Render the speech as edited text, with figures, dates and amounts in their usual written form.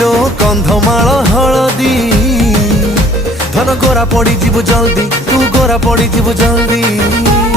लो कंधमाल हलदी धन गोरा पड़ी जीव जल्दी तू गोरा पड़ी जीव जल्दी।